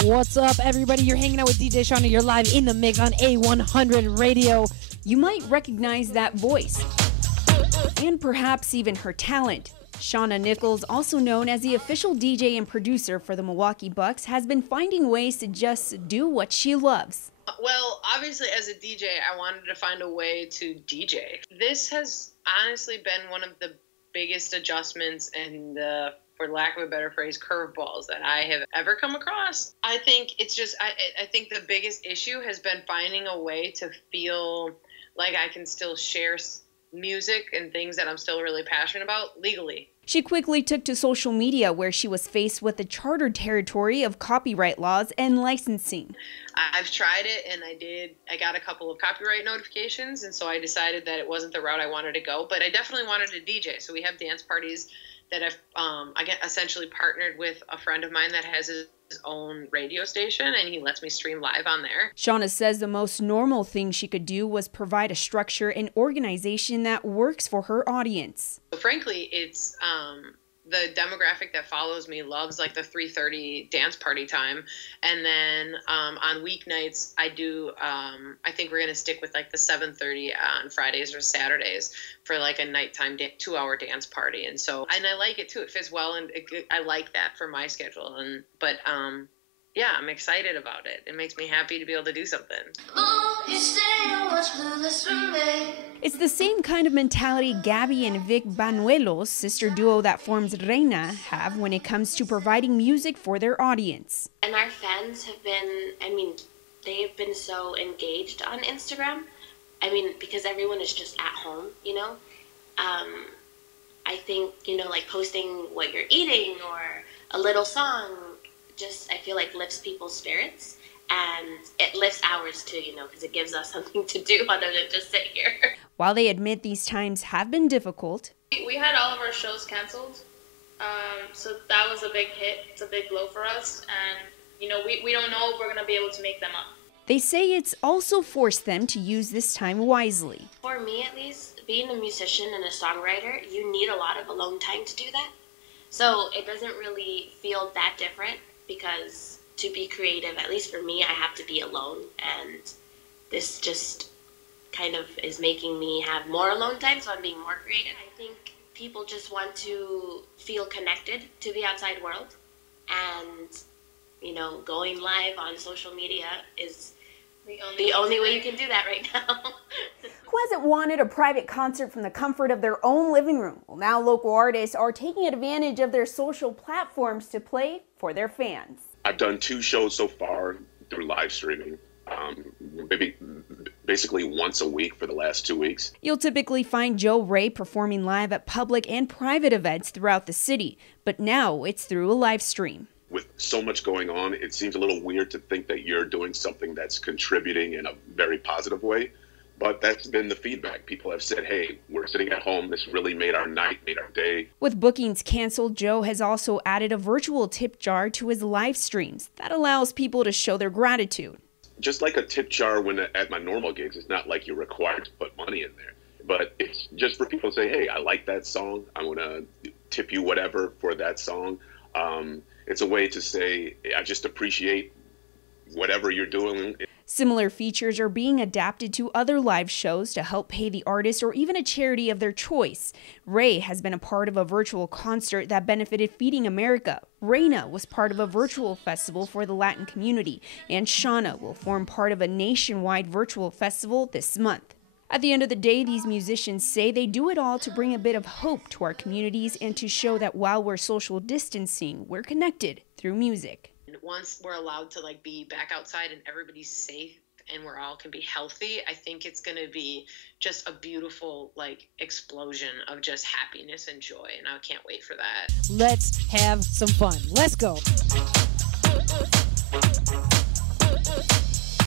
What's up, everybody? You're hanging out with DJ Shauna. You're live in the mix on A100 Radio. You might recognize that voice, and perhaps even her talent. Shauna Nichols, also known as the official DJ and producer for the Milwaukee Bucks, has been finding ways to just do what she loves. Well, obviously, as a DJ, I wanted to find a way to DJ. This has honestly been one of the biggest adjustments and for lack of a better phrase, curveballs that I have ever come across. I think it's just, I think the biggest issue has been finding a way to feel like I can still share music and things that I'm still really passionate about legally. She quickly took to social media, where she was faced with the chartered territory of copyright laws and licensing. I've tried it, and I got a couple of copyright notifications, and so I decided that it wasn't the route I wanted to go, but I definitely wanted to DJ. So we have dance parties that I get essentially partnered with a friend of mine that has his own radio station, and he lets me stream live on there. Shauna says the most normal thing she could do was provide a structure and organization that works for her audience. So frankly, it's the demographic that follows me loves like the 3:30 dance party time, and then on weeknights I do I think we're gonna stick with like the 7:30 on Fridays or Saturdays for like a nighttime 2-hour dance party. And I like it too. It fits well, and I like that for my schedule. But yeah, I'm excited about it. It makes me happy to be able to do something. It's the same kind of mentality Gabby and Vic Banuelos, sister duo that forms Reina, have when it comes to providing music for their audience. And our fans have been, they've been so engaged on Instagram. Because everyone is just at home, you know? I think, like posting what you're eating or a little song, I feel like lifts people's spirits, and it lifts ours too, because it gives us something to do other than just sit here. While they admit these times have been difficult, we had all of our shows canceled, so that was a big hit. It's a big blow for us, and we don't know if we're gonna be able to make them up. They say it's also forced them to use this time wisely. For me, at least, being a musician and a songwriter, you need a lot of alone time to do that. So it doesn't really feel that different, because to be creative, at least for me, I have to be alone, and this just kind of is making me have more alone time, so I'm being more creative. I think people just want to feel connected to the outside world, and going live on social media is the only way you can do that right now. Who hasn't wanted a private concert from the comfort of their own living room? Well, now local artists are taking advantage of their social platforms to play for their fans. I've done 2 shows so far through live streaming, basically once a week for the last 2 weeks. You'll typically find Joe Ray performing live at public and private events throughout the city, but now it's through a live stream. With so much going on, it seems a little weird to think that you're doing something that's contributing in a very positive way. But that's been the feedback. People have said, hey, we're sitting at home. This really made our night, made our day. With bookings canceled, Joe has also added a virtual tip jar to his live streams. That allows people to show their gratitude. Just like a tip jar at my normal gigs, it's not like you're required to put money in there. But it's just for people to say, hey, I like that song. I'm going to tip you whatever for that song. It's a way to say, I just appreciate whatever you're doing. Similar features are being adapted to other live shows to help pay the artist or even a charity of their choice. Ray has been a part of a virtual concert that benefited Feeding America. Reina was part of a virtual festival for the Latin community, and Shauna will form part of a nationwide virtual festival this month. At the end of the day, these musicians say they do it all to bring a bit of hope to our communities and to show that while we're social distancing, we're connected through music. Once we're allowed to be back outside and everybody's safe and we're all can be healthy, I think it's going to be just a beautiful explosion of just happiness and joy, and I can't wait for that. Let's have some fun. Let's go.